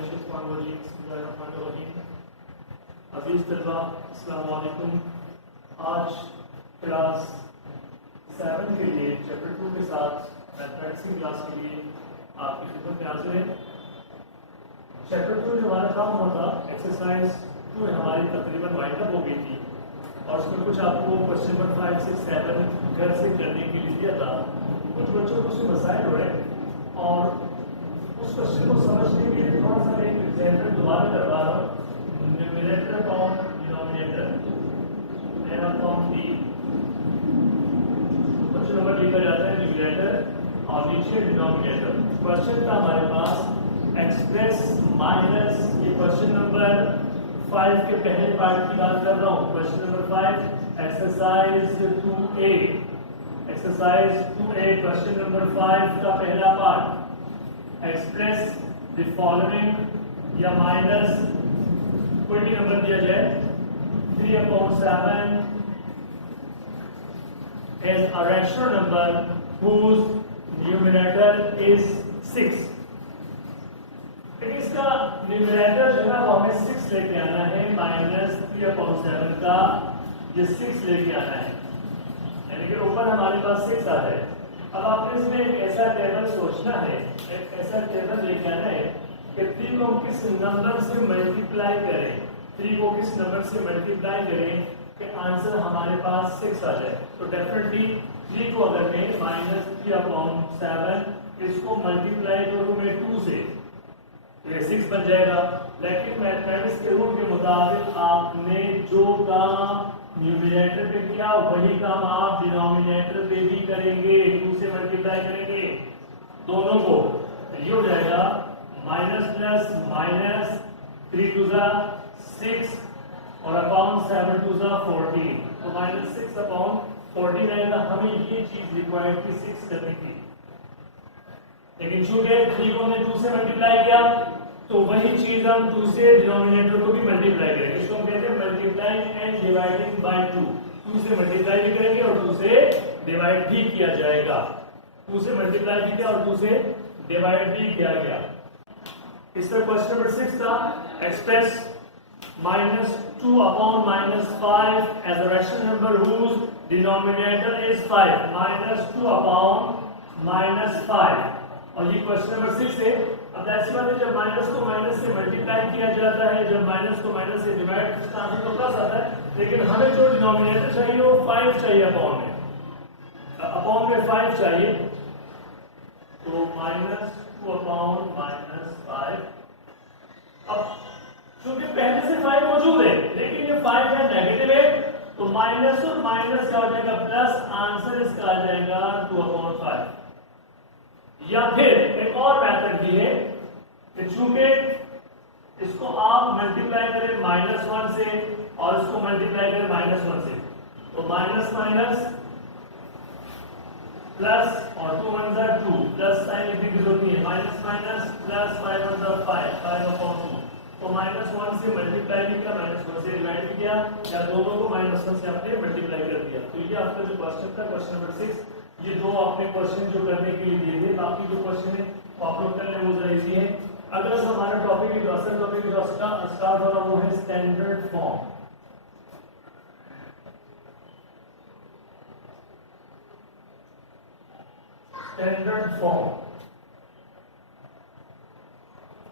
अज़ीज़ तलबा अस्सलाम वालेकुम। आज क्लास 7 के लिए चैप्टर 2 के साथ मैथमेटिक्स की क्लास के लिए आपकी खिदमत में हाजिर है। चैप्टर 2 जो हमारा काम होता एक्सरसाइज 2 हमारी तकरीबन वाइंड अप हो गई थी और उसमें कुछ आपको क्वेश्चन नंबर 5, 6, 7 घर से करने के लिए दिया था। कुछ बच्चों को उसमें मसाइल हो रहे और उस क्वेश्चन को समझने के लिए थोड़ा सा एक एग्जाम्पल दोबारा करवा रहा हूँ। Numerator upon denominator N upon D, question number लिखा जाता है न्यूमरेटर और नीचे डिनोमिनेटर। क्वेश्चन था हमारे पास एक्सप्रेस माइनस, ये क्वेश्चन नंबर 5 के पहले पार्ट की बात कर रहा हूँ। Question number 5 exercise 2A, exercise 2A question number 5 का पहला पार्ट। एक्सप्रेस द फॉलोइंग या माइनस कोई भी नंबर दिया जाए 3/7 as a rational number whose numerator is 6। इसका न्यूमरेटर जो है वो हमें 6 लेके आना है, माइनस 3/7 का ये 6 लेके आना है, यानी कि ऊपर हमारे पास 6 आ जाए। अब आपने इसमें एक ऐसा टेबल सोचना है, एक ऐसा टेबल लेके आना है कि 3 को किस नंबर से मल्टीप्लाई करें, 3 को किस नंबर से मल्टीप्लाई करें कि आंसर हमारे पास 6 आ जाए। तो डेफिनेटली 3 को अगर मैं माइनस 3/7 इसको मल्टीप्लाई करूँ मैं 2 से तो ये 6 बन जाएगा। लेकिन मैथमेटिक्स के रूल के मुताबिक आपने जो काम न्यूमरेटर पे किया वही काम आप डिनोमिनेटर पे भी करेंगे, 2 से मल्टीप्लाई करेंगे दोनों को। ये हो जाएगा माइनस प्लस माइनस 3 2 6 और अपॉन 7 2 14, तो माइनस 6/14 आएगा। हमें ये चीज रिक्वायर्ड थी 6 करने की, लेकिन चूंकि 3 को हमने 2 से मल्टीप्लाई किया तो वही चीज हम 2 से डिनोमिनेटर को भी मल्टीप्लाई करेंगे। इसको हम कहते हैं मल्टीप्लाइंग एंड डिवाइडिंग बाय 2। 2 से मल्टीप्लाई भी करेंगे और 2 से डिवाइड भी किया जाएगा। 2 से मल्टीप्लाई भी किया और 2 से डिवाइड भी किया गया। इसका क्वेश्चन नंबर 6 था express -2/-5 as a rational number whose denominator is 5, -2/-5। और ये क्वेश्चन नंबर 6 है। अब ऐसी बात है जब माइनस को माइनस से मल्टीप्लाई किया जाता है, जब माइनस को माइनस से डिवाइड करता है तो प्लस आता है, लेकिन हमें जो डिनोमिनेटर चाहिए वो 5 चाहिए, अपॉन में 5 चाहिए। तो -2/-5। अब क्योंकि पहले से 5 मौजूद है लेकिन ये 5 है नेगेटिव है, तो माइनस और माइनस क्या हो जाएगा प्लस, आंसर इसका आ जाएगा 2/5। या फिर एक और मेथड भी है कि चूंकि इसको आप मल्टीप्लाई करें -1 से और इसको मल्टीप्लाई करें -1 से, तो माइनस माइनस प्लस और 2 1 2 प्लस साइन लिखने की जरूरत नहीं है, माइनस माइनस प्लस 5 1 5 5/2। तो -1 से मल्टीप्लाई भी किया, -1 से डिवाइड भी किया, या दोनों को -1 से आपने मल्टीप्लाई कर दिया। तो ये आपका जो क्वेश्चन था क्वेश्चन नंबर 6। ये दो आपने क्वेश्चन जो करने के लिए दिए थे, बाकी जो क्वेश्चन है वो आप लोग करने वो जरा इजी है। अगर हमारा टॉपिक जो असल टॉपिक जो स्टार्ट हो रहा वो है स्टैंडर्ड फॉर्म। स्टैंडर्ड फॉर्म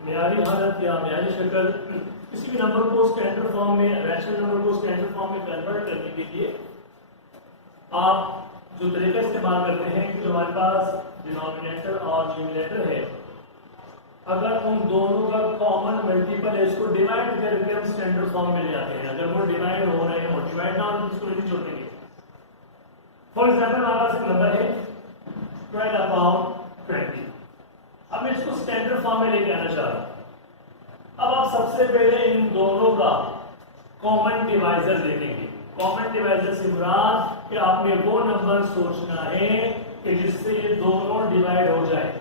मियारी हालत या मियारी शक्ल, किसी भी नंबर को स्टैंडर्ड फॉर्म में, रैशनल नंबर को स्टैंडर्ड फॉर्म में कन्वर्ट करने के लिए आप जो तरीका इस्तेमाल करते हैं कि जो हमारे पास डिनोमिनेटर और न्यूमरेटर है, अगर उन दोनों का कॉमन मल्टीपल है इसको डिवाइड करके हम स्टैंडर्ड फॉर्म में ले जाते हैं। अगर वो डिवाइड हो रहे हैं और डिवाइड ना हो तो इसको नहीं छोड़ेंगे। फॉर एग्जांपल हमारे पास एक नंबर है 12/20। अब मैं इसको स्टैंडर्ड फॉर्म में लेके आना चाह रहा हूं। अब आप सबसे पहले इन दोनों का कॉमन डिवाइजर देखेंगे। कॉमन डिवाइजर से मुराद कि आपने वो नंबर सोचना है कि जिससे ये दोनों डिवाइड हो जाए।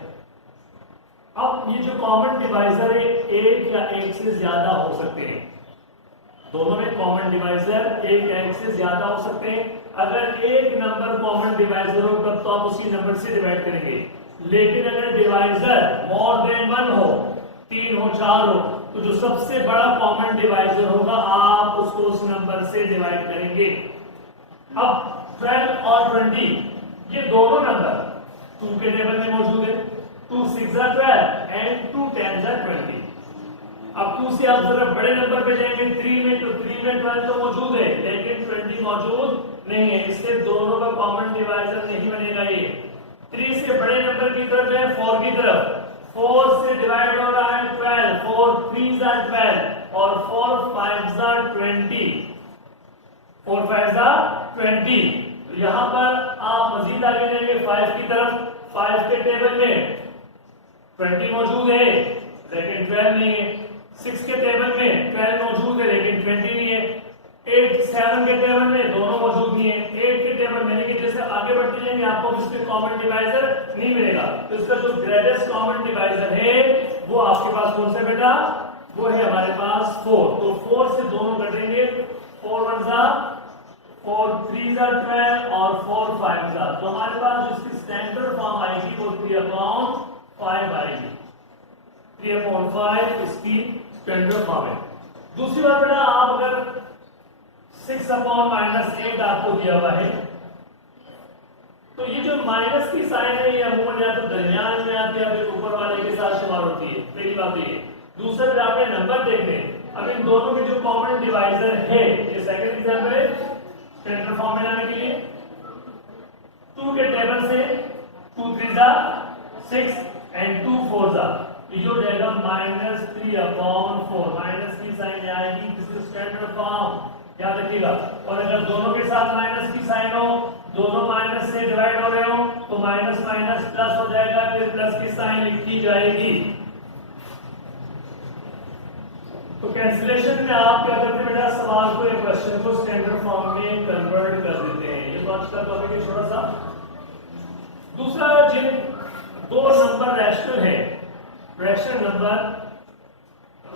अब ये जो कॉमन डिवाइजर है 1 या 1 से ज्यादा हो सकते हैं, दोनों में कॉमन डिवाइजर 1 या 1 से ज्यादा हो सकते हैं। अगर एक नंबर कॉमन डिवाइजर हो तब तो आप उसी नंबर से डिवाइड करेंगे, लेकिन अगर डिवाइजर मोर देन 1 हो 3 हो 4 हो, तो जो सबसे बड़ा कॉमन डिवाइजर होगा आप उसको उस नंबर से डिवाइड करेंगे। अब 12 और 20 ये दोनों नंबर 2 के टेबल में मौजूद है। 2 6 12 एंड 2 10 20। अब 2 से आप जरा बड़े नंबर पे जाएंगे 3 में, तो 3 में 12 तो मौजूद है लेकिन 20 मौजूद नहीं है, इससे दोनों का कॉमन डिवाइजर नहीं बनेगा। ये 3 से बड़े नंबर की तरफ है 4 की तरफ, 4 से डिवाइड हो रहा है 12, 4 3 12 और 4 5 20, 4 5 20। तो यहां पर आप मजीद आगे जाएंगे 5 की तरफ, 5 के टेबल में 20 मौजूद है लेकिन 12 नहीं है। 6 के टेबल में 12 मौजूद है लेकिन 20 नहीं है। 8 7 के टेबल में दोनों मौजूद नहीं है। 8 के टेबल में लेकिन जैसे आगे बढ़ते जाएंगे आपको इसमें कॉमन डिवाइजर नहीं मिलेगा, तो इसका जो ग्रेटेस्ट कॉमन डिवाइजर है वो आपके पास कौन सा बेटा, वो है हमारे पास 4। तो 4 से दोनों कटेंगे, 4 1 4 3 12 और 4 5 तो हमारे पास जिसकी स्टैंडर्ड फॉर्म आएगी वो 3/5 आएगी। 3/5 इसकी स्टैंडर्ड फॉर्म है। दूसरी बात बेटा, आप अगर 6/-8 आपको दिया हुआ है तो ये जो माइनस की साइन है ये अमूमन या तो दरमियान में आती है या फिर ऊपर वाले के साथ शुमार होती है, पहली बात ये। दूसरा फिर आपने नंबर देखने, अब इन दोनों के जो कॉमन डिवाइजर है, ये सेकंड एग्जांपल है स्टैंडर्ड फॉर्म में लाने के लिए। 2 के टेबल से 2 3 6 एंड 2 4 जो जाएगा -3/4, माइनस की साइन आएगी, दिस इज स्टैंडर्ड फॉर्म, याद रखिएगा। और अगर दोनों के साथ माइनस की साइन हो, दोनों माइनस से डिवाइड हो रहे हो तो माइनस माइनस प्लस हो जाएगा, फिर प्लस की साइन लिखी जाएगी। तो कैंसिलेशन में आप क्या करते हैं बेटा, सवाल को या क्वेश्चन को स्टैंडर्ड फॉर्म में कन्वर्ट कर देते हैं। ये तो आज का टॉपिक है छोटा सा। दूसरा, जिन दो नंबर रैशनल है, रैशनल नंबर,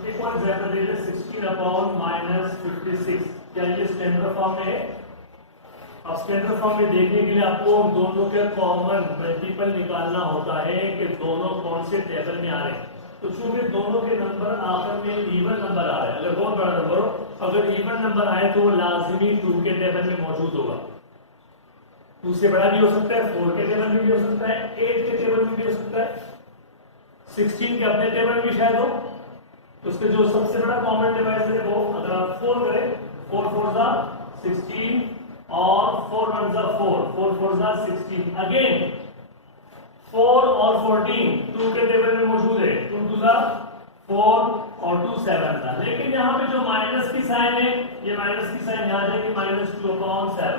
एक और एग्जांपल दे दे 16/-56, क्या ये स्टैंडर्ड फॉर्म में है? अब स्टैंडर्ड फॉर्म में देखने के लिए आपको दोनों के कॉमन मल्टीपल निकालना होता है कि दोनों कौन से टेबल में आ रहे हैं। तो चूंकि दोनों के नंबर आखिर में इवन नंबर आ रहे हैं, अगर बहुत बड़ा नंबर हो, अगर इवन नंबर आए तो वो लाजमी 2 के टेबल में मौजूद होगा। 2 से बड़ा भी हो सकता है, 4 के टेबल में भी हो सकता है, 8 के टेबल में भी हो सकता है, 16 के अपने टेबल में भी शायद हो। तो उसके जो सबसे बड़ा कॉमन डिवाइजर है वो अगर आप 4 करें, 4 4 16 और 4 1 4, 4 4 16, अगेन 4 और 14 2 के टेबल में मौजूद है, 2 2 4 और 2 7। लेकिन यहाँ पे जो माइनस की साइन है, ये माइनस की साइन यहाँ जाएगी -2/7।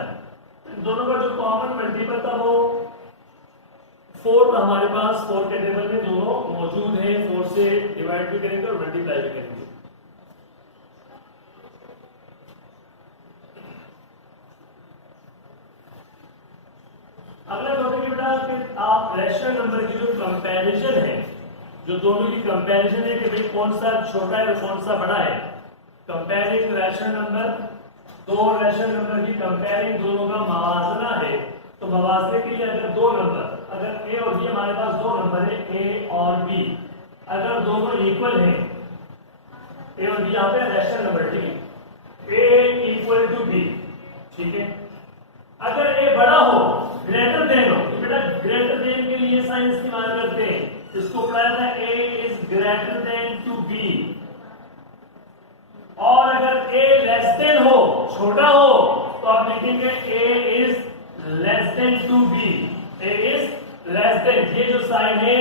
दोनों का जो कॉमन मल्टीपल था वो 4 तो हमारे पास 4 के टेबल में दोनों मौजूद है। 4 से डिवाइड भी करेंगे और मल्टीप्लाई भी करेंगे। अगला टॉपिक बेटा कि आप रैशनल नंबर की जो कंपैरिजन है, जो दोनों की कंपैरिजन है कि भाई कौन सा छोटा है और कौन सा बड़ा है। कंपेयरिंग रैशनल नंबर, दो रैशनल नंबर की कंपेयरिंग, दोनों का मवाजना है। तो मवाजने के लिए अगर दो नंबर, अगर ए और बी, हमारे पास दो नंबर है ए और बी, अगर दोनों इक्वल हैं, ए और बी यहाँ पे रैशनल नंबर, ठीक है, ए इक्वल टू बी, ठीक है। अगर ए बड़ा हो, ग्रेटर देन हो, तो बेटा ग्रेटर देन के लिए साइन इस्तेमाल करते हैं, इसको पढ़ा था A is greater than to B. और अगर ए लेस देन हो, छोटा हो, तो आप लिखेंगे A is less than to B, A is less than. ये जो साइन है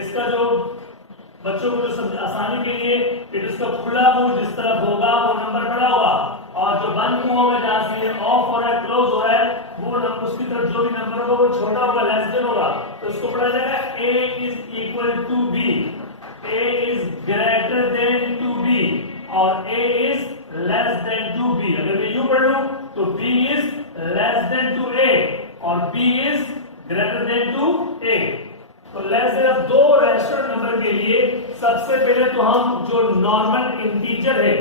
इसका जो बच्चों को जो आसानी के लिए इसका खुला मुंह जिस तरफ होगा वो नंबर बड़ा होगा, और जो बंद मुंह होगा जहां से ये ऑफ हो रहा है, क्लोज हो रहा है, वो नंबर उसकी तरफ जो भी नंबर होगा वो छोटा होगा, लेस देन होगा। तो इसको पढ़ा जाएगा A is equal to B, A is greater than to B और A is less than to B. अगर मैं यूं पढ़ लूं तो B is less than to A और B is greater than to A. तो लेस देन, अब दो रैशनल नंबर के लिए सबसे पहले तो हम जो नॉर्मल इंटीजर है,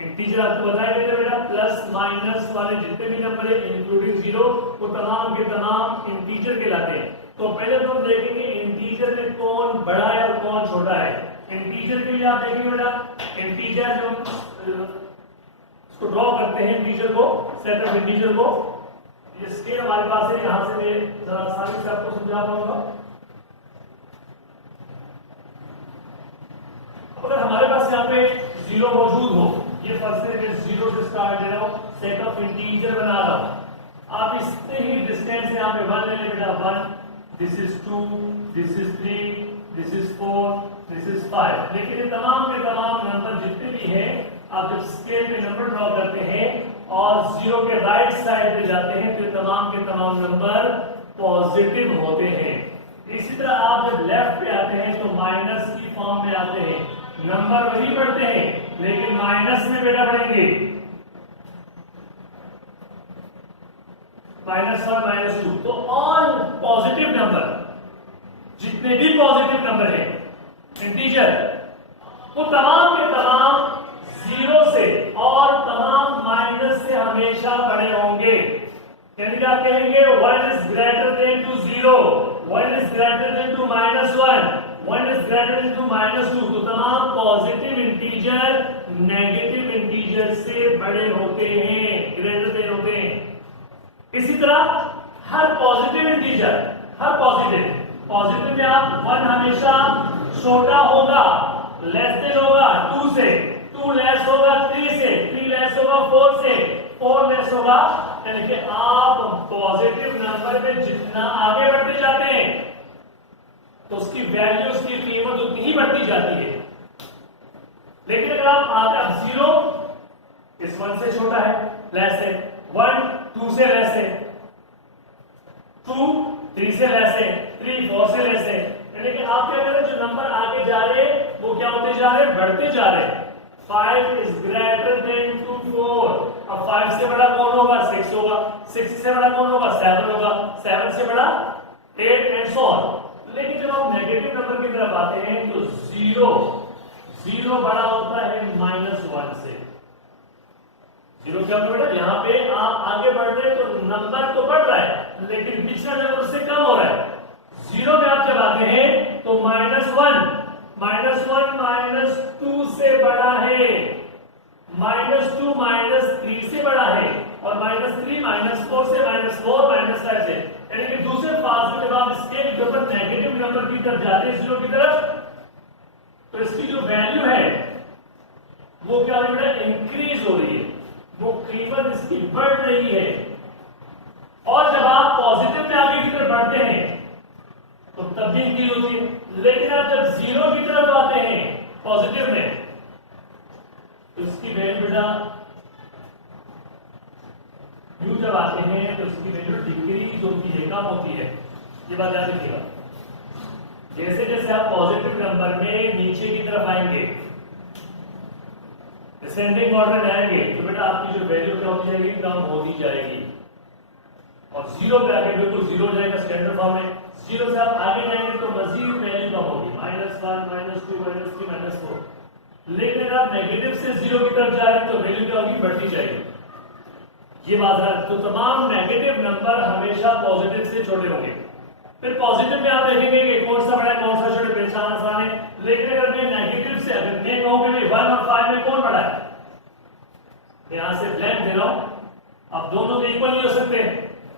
इंटीजर आपको बताया गया था बेटा, प्लस माइनस वाले जितने भी नंबर है इंक्लूडिंग जीरो, वो तमाम के तमाम इंटीजर कहलाते हैं। तो पहले तो हम देखेंगे इंटीजर में कौन बड़ा है और कौन छोटा है। इंटीजर के लिए आप देखेंगे बेटा, इंटीजर जो इसको ड्रॉ करते हैं, इंटीजर को, सेट ऑफ इंटीजर को, ये स्केल हमारे पास है, यहां से मैं जरा आसानी से आपको समझा पाऊंगा। अगर हमारे पास यहाँ पे जीरो मौजूद हो, ये फर्स्ट से जीरो से स्टार्ट ले रहा हूं, सेट ऑफ इंटीजर बना रहा हूं, आप इससे ही डिस्टेंस यहाँ पे 1 ले लें बेटा, 1, this is 2, this is 3, this is 4, this is 5। लेकिन ये तमाम के तमाम नंबर जितने भी हैं, आप जब स्केल में नंबर ड्रॉ करते हैं और जीरो के राइट साइड पे जाते हैं तो तमाम के तमाम नंबर पॉजिटिव होते हैं। इसी तरह आप जब लेफ्ट पे आते हैं तो माइनस की फॉर्म में आते हैं, नंबर वही बढ़ते हैं लेकिन माइनस में बेटा बढ़ेंगे, -1 -2। तो ऑल पॉजिटिव नंबर, जितने भी पॉजिटिव नंबर हैं इंटीजर, वो तमाम के तमाम जीरो से और तमाम माइनस से हमेशा बड़े होंगे। यानी क्या कहेंगे, 1 is greater than to 0, 1 is greater than to -1, 1 is greater than to -2। तो तमाम पॉजिटिव इंटीजर नेगेटिव इंटीजर से बड़े होते हैं, ग्रेटर देन होते हैं। इसी तरह हर पॉजिटिव इंटीजर, हर पॉजिटिव में आप 1 हमेशा छोटा होगा, लेस देन होगा 2 से, 2 लेस होगा 3 से, 3 लेस होगा 4 से, 4 लेस होगा, यानी कि आप पॉजिटिव नंबर में जितना आगे बढ़ते जाते हैं तो उसकी वैल्यू, उसकी कीमत उतनी ही बढ़ती जाती है। लेकिन अगर आप आगे जीरो इस 1 से छोटा है, लेस है, 1 2 से लेस है, 2 3 से लेस है, 3 4 से लेस है, यानी कि आप क्या कर रहे हैं, जो नंबर आगे जा रहे हैं वो क्या होते जा रहे हैं, बढ़ते जा रहे हैं। 5 is greater than to 4। अब 5 से बड़ा कौन होगा, 6 होगा, 6 से बड़ा कौन होगा, 7 होगा, 7 से बड़ा 8 एंड सो ऑन। लेकिन जब आप नेगेटिव नंबर की तरफ आते हैं तो जीरो बड़ा होता है -1 से। जीरो क्या होता है बेटा, यहाँ पे आप आगे बढ़ रहे हैं तो नंबर तो बढ़ रहा है लेकिन पिछला नंबर उससे कम हो रहा है। जीरो में आप जब आते हैं तो -1 -2 से बड़ा है, -2 -3 से बड़ा है, और -3 -4 से, -4 -5 से, यानी कि दूसरे फाज में जब आप स्केल के ऊपर नेगेटिव नंबर की तरफ जाते हैं, जीरो की तरफ, तो इसकी जो वैल्यू है वो क्या हो रही है, इंक्रीज हो रही है, वो कीमत इसकी बढ़ रही है। और जब आप पॉजिटिव में आगे की तरफ बढ़ते हैं तो तब भी इंक्रीज होती है। लेकिन आप जब जीरो की तरफ आते हैं पॉजिटिव में तो इसकी वैल्यू बेटा यू जब आते हैं तो इसकी वैल्यू डिक्रीज होती है, कम होती है। ये बात याद रखिएगा। जैसे जैसे आप पॉजिटिव नंबर में नीचे की तरफ आएंगे, डिसेंडिंग ऑर्डर में आएंगे, तो बेटा आपकी जो वैल्यू क्या होती जाएगी, कम होती जाएगी। और जीरो पे आगे बिल्कुल जीरो हो जाएगा स्टैंडर्ड फॉर्म में। जीरो से आप आगे जाएंगे तो मजीद वैल्यू कम होगी, -1 -2 -3 -4। लेकिन अगर आप नेगेटिव से जीरो की तरफ जा रहे हैं तो वैल्यू क्या होगी, बढ़ती जाएगी। ये बात है। तो तमाम नेगेटिव नंबर हमेशा पॉजिटिव से छोटे होंगे। फिर पॉजिटिव में आप देखेंगे कि कौन सा बड़ा है कौन सा छोटा, पहचान आसान है। लेकिन अगर मैं नेगेटिव से, अगर मैं कहूँगी 1 और 5 में कौन बड़ा है, यहां से ब्लैंक दे रहा हूं, अब दोनों के इक्वल नहीं हो सकते,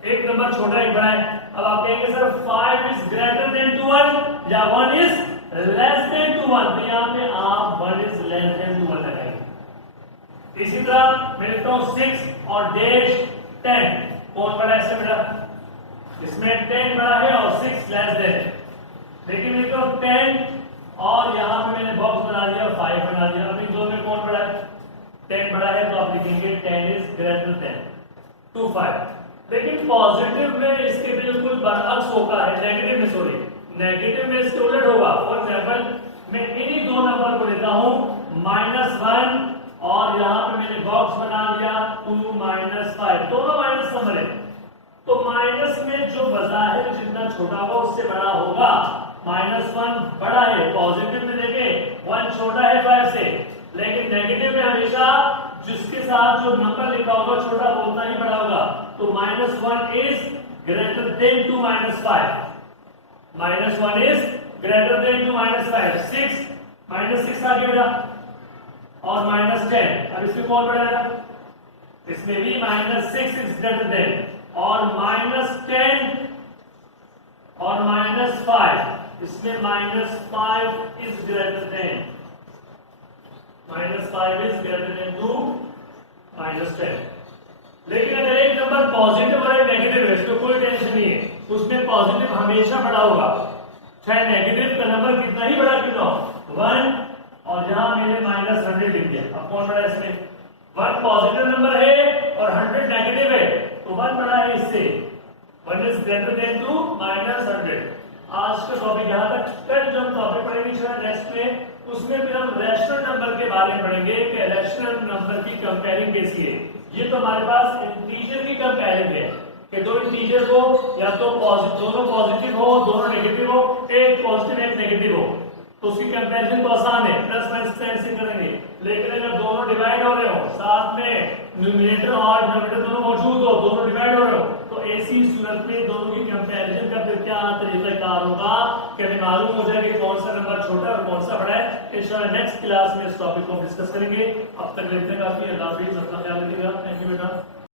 एक नंबर छोटा एक बड़ा है। अब आप कहेंगे sir 5 is greater than to 1 या 1 is less than to 1, तो यहाँ पे आप 1 is less than to 1 लगाएंगे। इसी तरह मैं लिखता हूँ 6 और डैश 10, कौन बड़ा है इससे बेटा, इसमें 10 बड़ा है और 6 लेस देन। लेकिन लिखता हूँ 10 और यहाँ पे मैंने बॉक्स बना दिया और 5 बना दिया। अब इन दो में कौन बड़ा है, 10 बड़ा है, तो आप लिखेंगे 10 is greater than to 5। लेकिन पॉजिटिव में इसके बिल्कुल बरअक्स होगा है, नेगेटिव में सॉरी, नेगेटिव में इसके उलट होगा। फॉर एग्जांपल मैं इन्हीं दो नंबर को लेता हूं -1 और यहां पे मैंने बॉक्स बना दिया 2 -5, दोनों माइनस नंबर है। तो माइनस में जो बजाहिर जितना छोटा होगा उससे बड़ा होगा। -1 बड़ा है, पॉजिटिव में देखें 1 छोटा है 5 से, लेकिन नेगेटिव में हमेशा जिसके साथ जो नंबर लिखा होगा छोटा वो उतना ही बड़ा होगा। तो -1 is greater than to -5, -1 is greater than to -5, 6 -6 आ गया बेटा और -10। अब इसमें कौन बड़ा है? इसमें भी -6 इज ग्रेटर देन और -10 और -5, इसमें -5 is greater than, -5 is greater than to -10। लेकिन अगर एक नंबर पॉजिटिव और एक नेगेटिव है, इसमें कोई टेंशन नहीं है, उसमें पॉजिटिव हमेशा बड़ा होगा, चाहे नेगेटिव का नंबर कितना ही बड़ा क्यों ना हो। 1 और यहां मैंने -100 लिख दिया। अब कौन बड़ा है इसमें? 1 पॉजिटिव नंबर है और 100 नेगेटिव है, तो 1 बड़ा है इससे। 1 इज ग्रेटर देन टू -100। आज का टॉपिक यहां तक। कल जो हम टॉपिक पढ़ेंगे नेक्स्ट में, उसमें फिर हम रैशनल नंबर के बारे में पढ़ेंगे कि रैशनल नंबर की कंपेयरिंग कैसी है। ये तो हमारे पास इंटीजर की कंपेयरिंग है कि दो इंटीजर हो या तो दोनों पॉजिटिव हो दोनों नेगेटिव हो, एक पॉजिटिव एक नेगेटिव हो, तो उसकी कंपैरिजन तो आसान है, प्लस माइनस से करेंगे। लेकिन अगर दोनों डिवाइड हो रहे हो, साथ में न्यूमरेटर और डिनोमिनेटर दोनों मौजूद हो, दोनों डिवाइड हो रहे हो, तो ऐसी सूरत में दोनों की कंपैरिजन का फिर क्या तरीकाकार होगा कि हमें मालूम हो जाए कि कौन सा नंबर छोटा है और कौन सा बड़ा है। इंशाल्लाह नेक्स्ट क्लास में इस टॉपिक को डिस्कस करेंगे। अब तक लेते हैं काफी। अल्लाह हाफिज़, अपना ख्याल रखिएगा। थैंक यू बेटा।